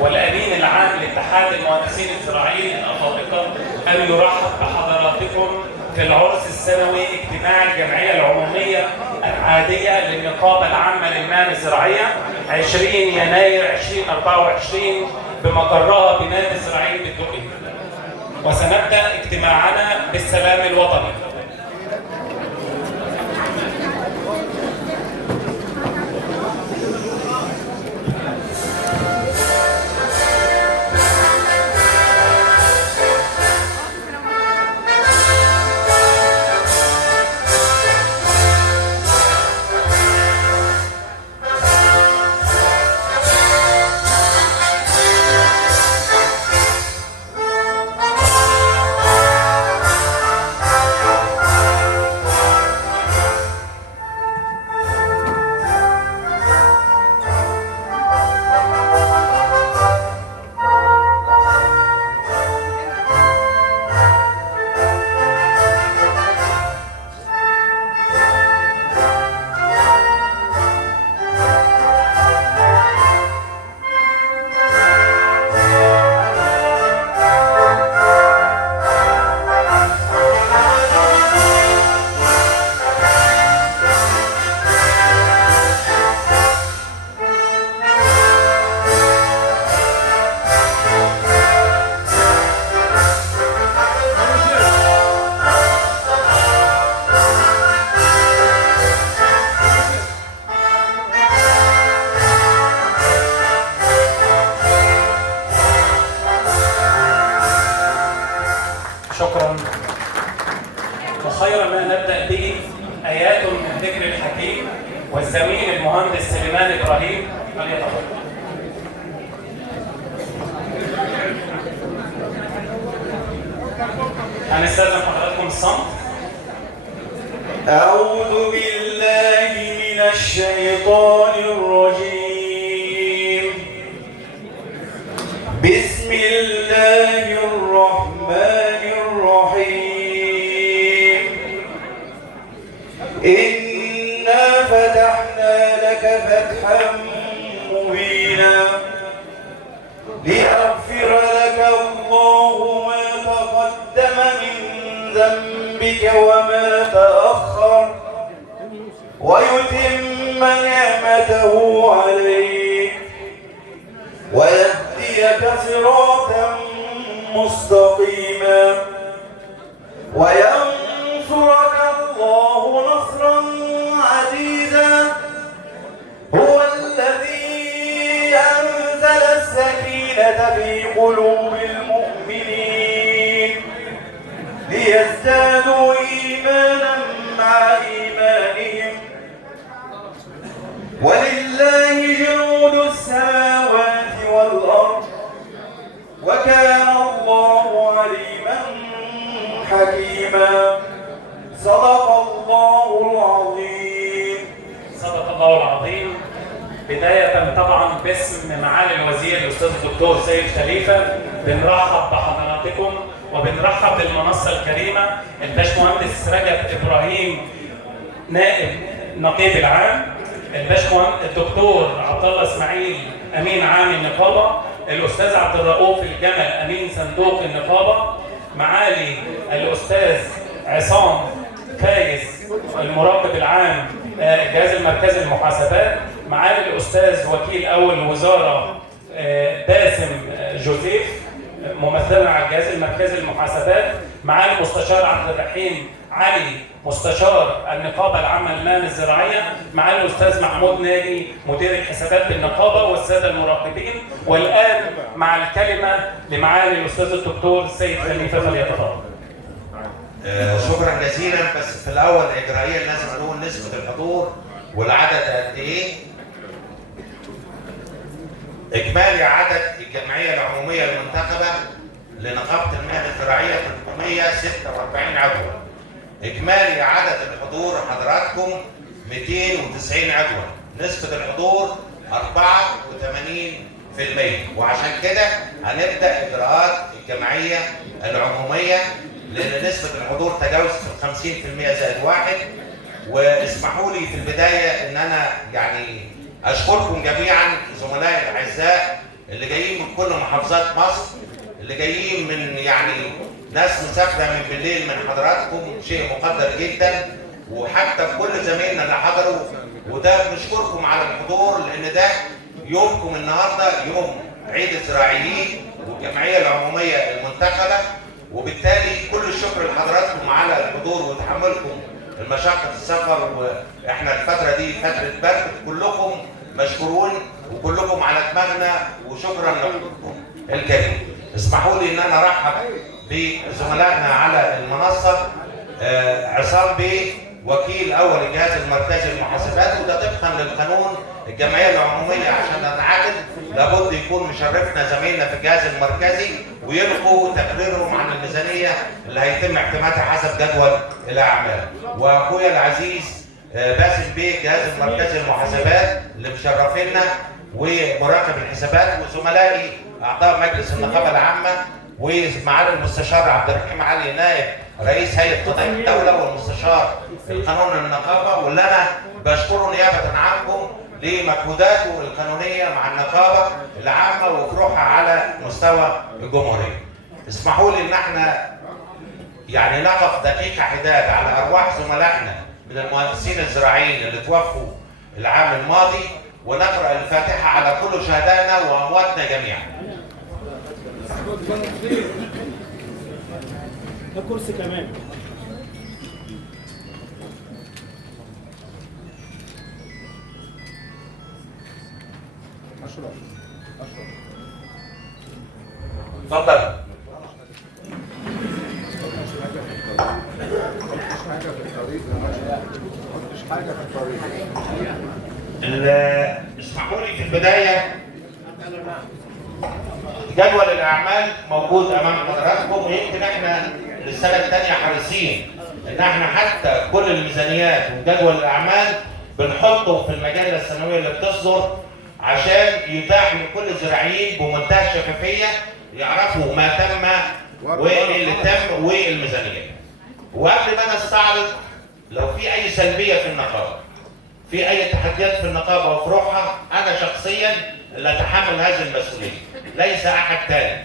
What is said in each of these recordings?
والأمين العام لاتحاد المهندسين الزراعيين الأفارقة أن يرحب بحضراتكم في العرس السنوي اجتماع الجمعية العمومية العادية للنقابة العامة للمهن الزراعية 20 يناير 2024 بمقرها بنادي الزراعيين بالدقي. وسنبدأ اجتماعنا بالسلام الوطني. شكرا. وخير ما نبدأ به آيات من ذكر الحكيم والزميل المهندس سليمان إبراهيم فليتفضل. هنستأذن حضراتكم الصمت. أعوذ بالله من الشيطان الرجيم. بسم الله الرحمن الرحيم. إنا فتحنا لك فتحا مبينا ليغفر لك الله ما تقدم من ذنبك وما تأخر ويتم نعمته عليك ويهديك صراطا مستقيما وينصرك الله نصرا عزيزا. هو الذي أنزل السكينة في قلوب المؤمنين ليزدادوا إيمانا مع إيمانهم ولله جنود السماوات والأرض وكان الله عليما حكيما. صدق الله العظيم. صدق الله العظيم. بداية طبعا باسم معالي الوزير الأستاذ الدكتور سيد خليفة بنرحب بحضراتكم وبنرحب بالمنصة الكريمة الباشمهندس رجب إبراهيم نائب نقيب العام، الباشمهندس الدكتور عبد الله إسماعيل أمين عام النقابة، الأستاذ عبد الرؤوف الجمل أمين صندوق النقابة، معالي الأستاذ عصام فايز المراقب العام الجهاز المركزي للمحاسبات، معالي الأستاذ وكيل أول الوزارة باسم جوزيف ممثلا على الجهاز المركزي للمحاسبات، معالي المستشار عبد الرحيم علي مستشار النقابة العامة للمهن الزراعية، معالي الأستاذ محمود ناجي مدير الحسابات بالنقابة والسادة المراقبين. والآن مع الكلمة لمعالي الأستاذ الدكتور سيد خليفة فليتفضل. شكرا جزيلا. بس في الأول إجرائيا لازم نقول نسبة الحضور والعدد قد إيه. إجمالي عدد الجمعية العمومية المنتخبة لنقابة المهن الزراعية 346 عضو. إجمالي عدد الحضور حضراتكم 290 عضو. نسبة الحضور 84%. وعشان كده هنبدأ إجراءات الجمعية العمومية لأن نسبة الحضور تجاوزت 50% زائد 1. واسمحوا لي في البداية إن أنا يعني أشكركم جميعا زملائي الأعزاء اللي جايين من كل محافظات مصر اللي جايين من يعني ناس مسافره من بالليل من حضراتكم، شيء مقدر جدا، وحتى كل زمايلنا اللي حضروا، وده بنشكركم على الحضور لان ده يومكم النهارده يوم عيد الزراعيين والجمعيه العموميه المنتخبه، وبالتالي كل الشكر لحضراتكم على الحضور وتحملكم المشقه السفر، واحنا الفتره دي فتره برد، كلكم مشكورون وكلكم على دماغنا وشكرا لحضوركم الكريم. اسمحوا لي ان انا ارحب بزملائنا على المنصه. عصام بيه وكيل اول الجهاز المركزي للمحاسبات، وده طبقا للقانون الجمعيه العموميه عشان نتعاقد لابد يكون مشرفنا زميلنا في الجهاز المركزي ويلقوا تقريرهم عن الميزانيه اللي هيتم اعتمادها حسب جدول الاعمال. واخويا العزيز باسم بيه الجهاز المركزي للمحاسبات اللي مشرفينا ومراقب الحسابات، وزملائي اعضاء مجلس النقابه العامه، ومعالي المستشار عبد الرحيم علي نائب رئيس هيئه قضاء الدوله والمستشار في قانون النقابه، واللي انا بشكره نيابه عنكم لمجهوداته القانونيه مع النقابه العامه وفروعها على مستوى الجمهوريه. اسمحوا لي ان احنا يعني نقف دقيقه حداد على ارواح زملائنا من المهندسين الزراعيين اللي توفوا العام الماضي، ونقرا الفاتحه على كل شهدائنا وامواتنا جميعا. ده كرسي كمان. اتفضل. اسمحوا لي في البدايه، جدول الاعمال موجود امام حضراتكم. يمكن احنا للسنه الثانيه حريصين ان احنا حتى كل الميزانيات وجدول الاعمال بنحطه في المجله السنويه اللي بتصدر عشان يتاح لكل الزراعيين بمنتهى الشفافيه يعرفوا ما تم واللي تم والميزانيه. وقبل ما نستعرض لو في اي سلبيه في النقابه، في اي تحديات في النقابه وفروعها، انا شخصيا اللي اتحمل هذه المسؤوليه، ليس احد ثاني.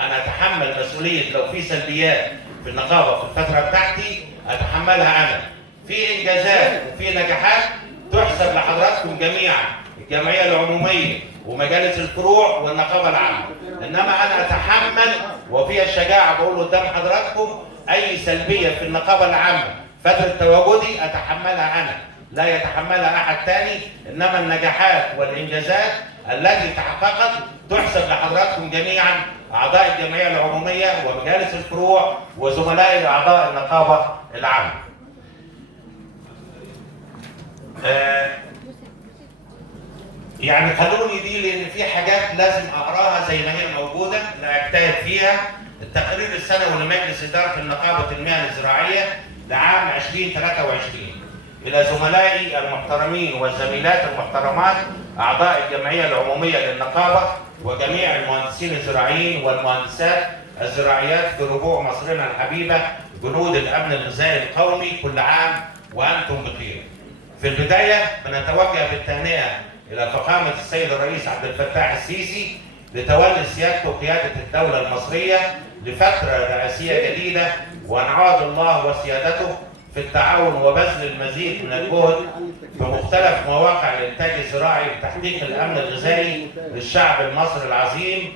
انا اتحمل مسؤوليه لو في سلبيات في النقابه في الفتره بتاعتي اتحملها انا. في انجازات وفي نجاحات تحسب لحضراتكم جميعا، الجمعيه العموميه ومجالس الفروع والنقابه العامه، انما انا اتحمل وفيها الشجاعه بقول قدام حضراتكم اي سلبيه في النقابه العامه فتره تواجدي اتحملها انا، لا يتحملها احد ثاني. انما النجاحات والانجازات التي تحققت تحسب لحضراتكم جميعا اعضاء الجمعيه العموميه ومجالس الفروع وزملائي اعضاء النقابه العامه. يعني خلوني دي لان في حاجات لازم اقراها زي ما هي موجوده لا اجتهد فيها. التقرير السنوي لمجلس اداره النقابه المهن الزراعيه لعام 2023 الى زملائي المحترمين والزميلات المحترمات اعضاء الجمعيه العموميه للنقابه وجميع المهندسين الزراعيين والمهندسات الزراعيات في ربوع مصرنا الحبيبه جنود الامن الغذائي القومي، كل عام وانتم بخير. في البدايه بنتوجه بالتهنئه الى فخامه السيد الرئيس عبد الفتاح السيسي لتولي سيادته قياده الدوله المصريه لفتره رئاسيه جديده، ونعاد الله وسيادته في التعاون وبذل المزيد من الجهد في مختلف مواقع الانتاج الزراعي لتحقيق الامن الغذائي للشعب المصري العظيم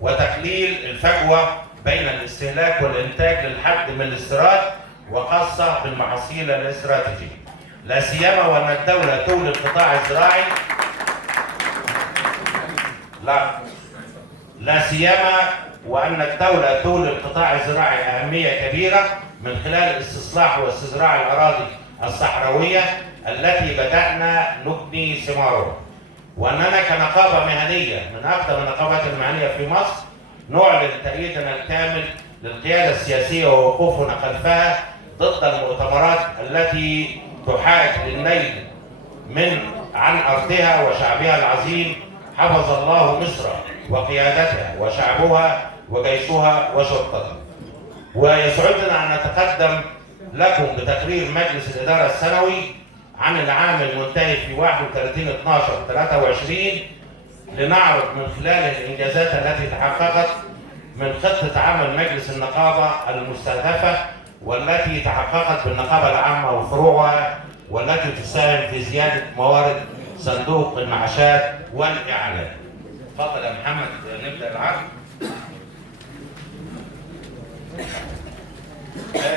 وتقليل الفجوه بين الاستهلاك والانتاج للحد من الاستيراد وخاصه بالمحاصيل الاستراتيجيه. لا سيما وان الدوله تولي القطاع الزراعي لا سيما وان الدوله تولي القطاع الزراعي اهميه كبيره من خلال الاستصلاح واستزراع الاراضي الصحراويه التي بدانا نبني ثمارها. واننا كنقابه مهنيه من اقدم النقابات المهنيه في مصر نعلن تأييدنا الكامل للقياده السياسيه ووقوفنا خلفها ضد المؤتمرات التي تحاج للنيل عن ارضها وشعبها العظيم. حفظ الله مصر وقيادتها وشعبها وجيشها وشرطتها. ويسعدنا ان نتقدم لكم بتقرير مجلس الاداره السنوي عن العام المنتهي في 31/12/23 لنعرض من خلال الإنجازات التي تحققت من خطة عمل مجلس النقابة المستهدفة، والتي تحققت بالنقابة العامة وفروعها، والتي تساهم في زيادة موارد صندوق المعاشات والإعلان. اتفضل يا محمد نبدأ العرض.